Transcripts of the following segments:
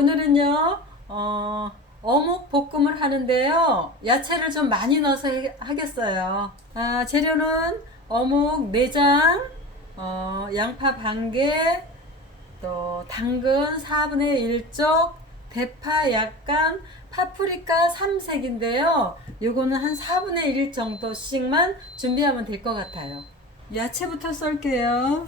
오늘은요, 어, 어묵 볶음을 하는데요. 야채를 좀 많이 넣어서 해- 하겠어요. 아, 재료는 어묵 4장, 어, 양파 반 개, 또 당근 4분의 1쪽, 대파 약간, 파프리카 3색인데요. 요거는 한 4분의 1 정도씩만 준비하면 될 것 같아요. 야채부터 썰게요.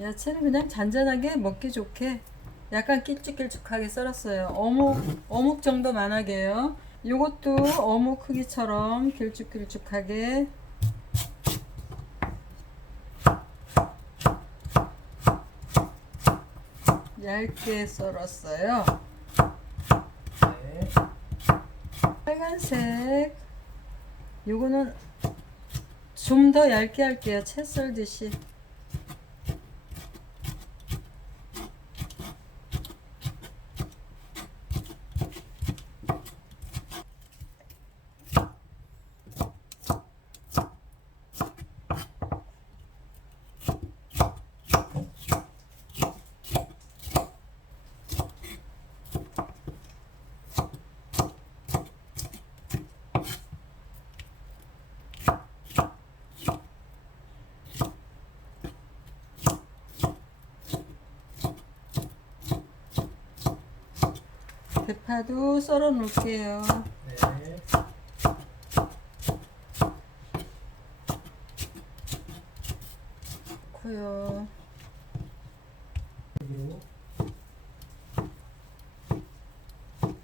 야채는 그냥 잔잔하게 먹기 좋게 약간 길쭉길쭉하게 썰었어요. 어묵 어묵 정도 만 하게요. 요것도 어묵 크기처럼 길쭉길쭉하게 얇게 썰었어요. 네. 빨간색 요거는 좀 더 얇게 할게요. 채 썰듯이. 대파도 썰어 놓을게요. 네. 고요.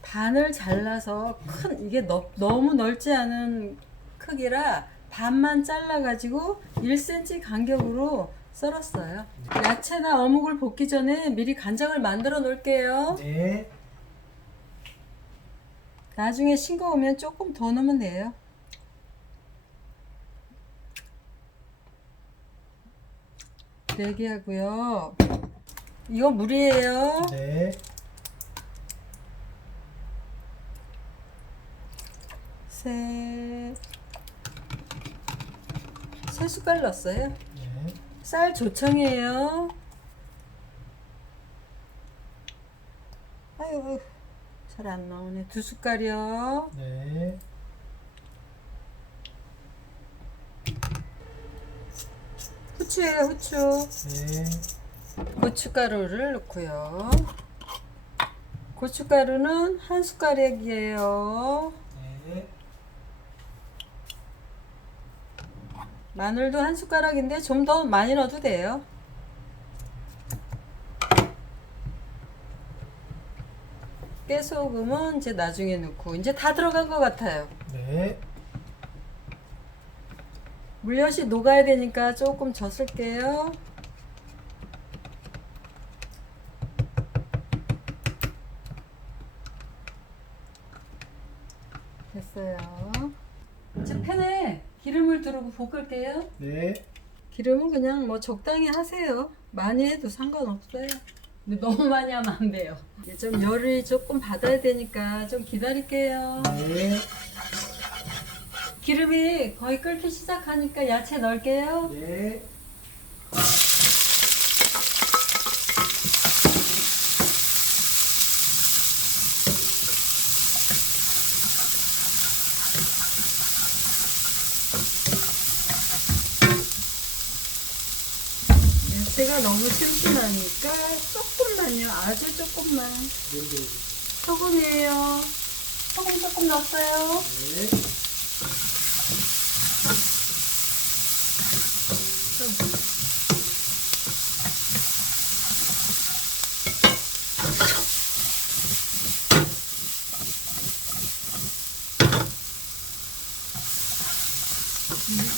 반을 잘라서 큰 이게 너, 너무 넓지 않은 크기라 반만 잘라 가지고 1cm 간격으로 썰었어요. 야채나 어묵을 볶기 전에 미리 간장을 만들어 놓을게요. 네. 나중에 싱거 우면 조금 더 넣으면 돼요. 네 개 하고요. 이거 물이에요. 네. 세, 세 숟갈 넣었어요. 네. 쌀 조청이에요. 아유, 잘 안 나오네. 두 숟갈이요. 네. 후추예요, 후추. 네. 고춧가루를 넣고요. 고춧가루는 한 숟가락이에요. 네. 마늘도 한 숟가락인데 좀 더 많이 넣어도 돼요. 깨소금은 이제 나중에 넣고 이제 다 들어간 것 같아요. 네. 물엿이 녹아야 되니까 조금 젖을게요. 됐어요. 이제 팬에 기름을 두르고 볶을게요. 네. 기름은 그냥 뭐 적당히 하세요. 많이 해도 상관없어요. 근데 너무 많이 하면 안 돼요. 이제 좀 열을 조금 받아야 되니까 좀 기다릴게요. 네. 기름이 거의 끓기 시작하니까 야채 넣을게요. 네. 야채가 너무 심심하니까 조금만요. 아주 조금만. 네. 소금이에요. 소금 조금 넣었어요. 네.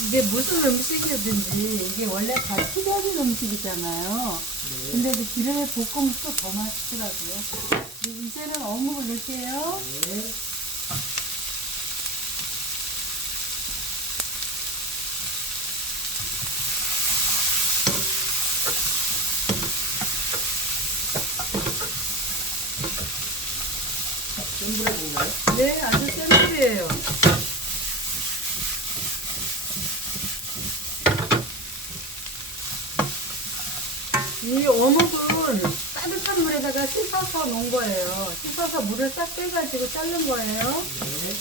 이게 무슨 음식이든지 이게 원래 다 튀겨진 음식이잖아요. 네. 근데 그 기름에 볶으면 또 더 맛있더라고요. 근데 이제는 어묵을 넣을게요. 네. 센 불에 볶나요? 네, 아주 센 불이에요. 이 어묵은 따뜻한 물에다가 씻어서 놓은 거예요. 씻어서 물을 싹 빼가지고 자른 거예요. 네.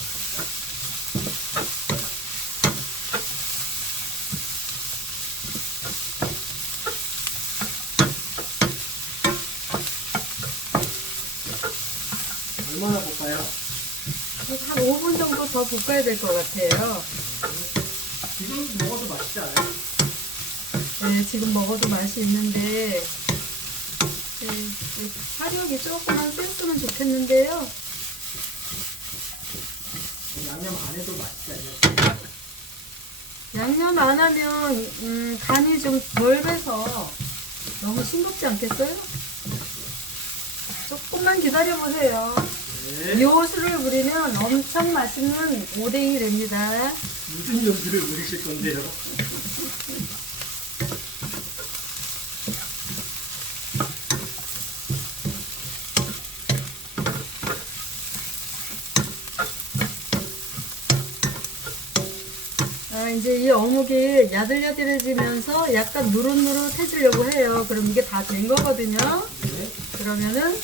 얼마나 볼까요? 한 5분 정도 더 볶아야 될 것 같아요. 지금 먹어도 맛있지 않아요? 네, 지금 먹어도 맛이 있는데 네, 네, 화력이 조금만 셌으면 좋겠는데요. 양념 안 해도 맛있지 않아요? 양념 안 하면 음, 간이 좀 덜 배서 너무 싱겁지 않겠어요? 조금만 기다려보세요. 네. 요술을 부리면 엄청 맛있는 오뎅이 됩니다. 무슨 연주를 부리실 건데요? 이제 이 어묵이 야들야들해지면서 약간 누릇누릇해지려고 해요. 그럼 이게 다 된 거거든요. 네. 그러면은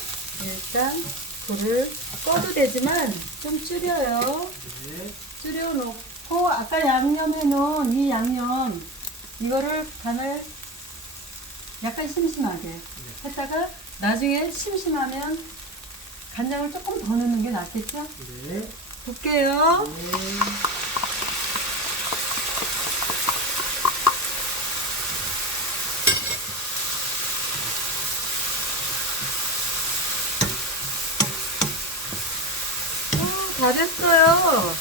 일단 불을 꺼도 되지만 좀 줄여요. 네. 줄여놓고 아까 양념해 놓은 이 양념 이거를 간을 약간 심심하게 했다가 나중에 심심하면 간장을 조금 더 넣는 게 낫겠죠? 네. 볼게요. 네. 어, 다 됐어요.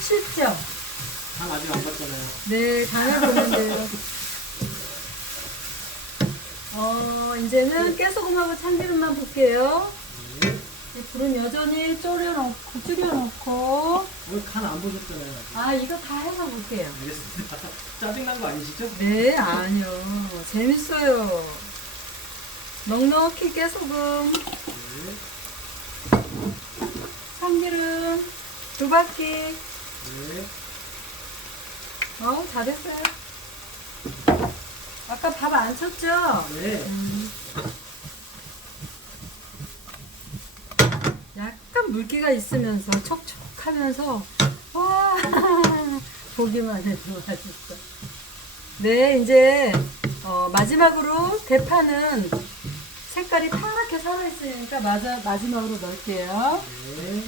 쉽죠? 간 아직 안 봤잖아요. 네, 간을 보는데요. 어, 이제는 깨소금하고 참기름만 볼게요. 네. 이 불은 여전히 졸여놓고, 줄여놓고. 오늘 간안 보셨잖아요. 아, 이거 다 해서 볼게요. 알겠습니다. 짜증난 거 아니시죠? 네, 아니요. 재밌어요. 넉넉히 깨소금, 네. 참기름, 두 바퀴. 네. 어, 다 됐어요. 아까 밥 안 쳤죠? 네. 음. 약간 물기가 있으면서 촉촉하면서 와 보기만 해도 맛있어. 네 이제 어, 마지막으로 대파는 색깔이 파랗게 살아있으니까 마자, 마지막으로 넣을게요. 네.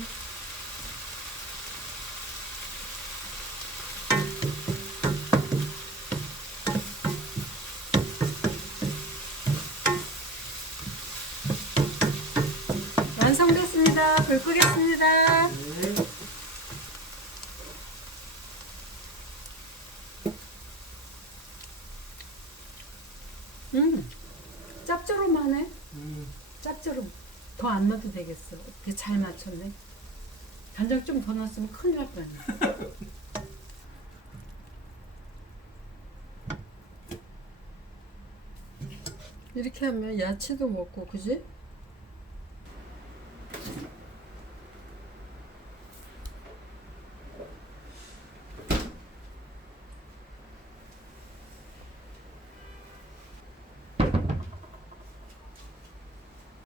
완성됐습니다. 불 끄겠습니다. 네. 음 짭조름하네. 음. 짭조름. 더 안 넣어도 되겠어. 되게 잘 맞췄네. 간장 좀 더 넣었으면 큰일 날 뻔했네. 이렇게 하면 야채도 먹고, 그지?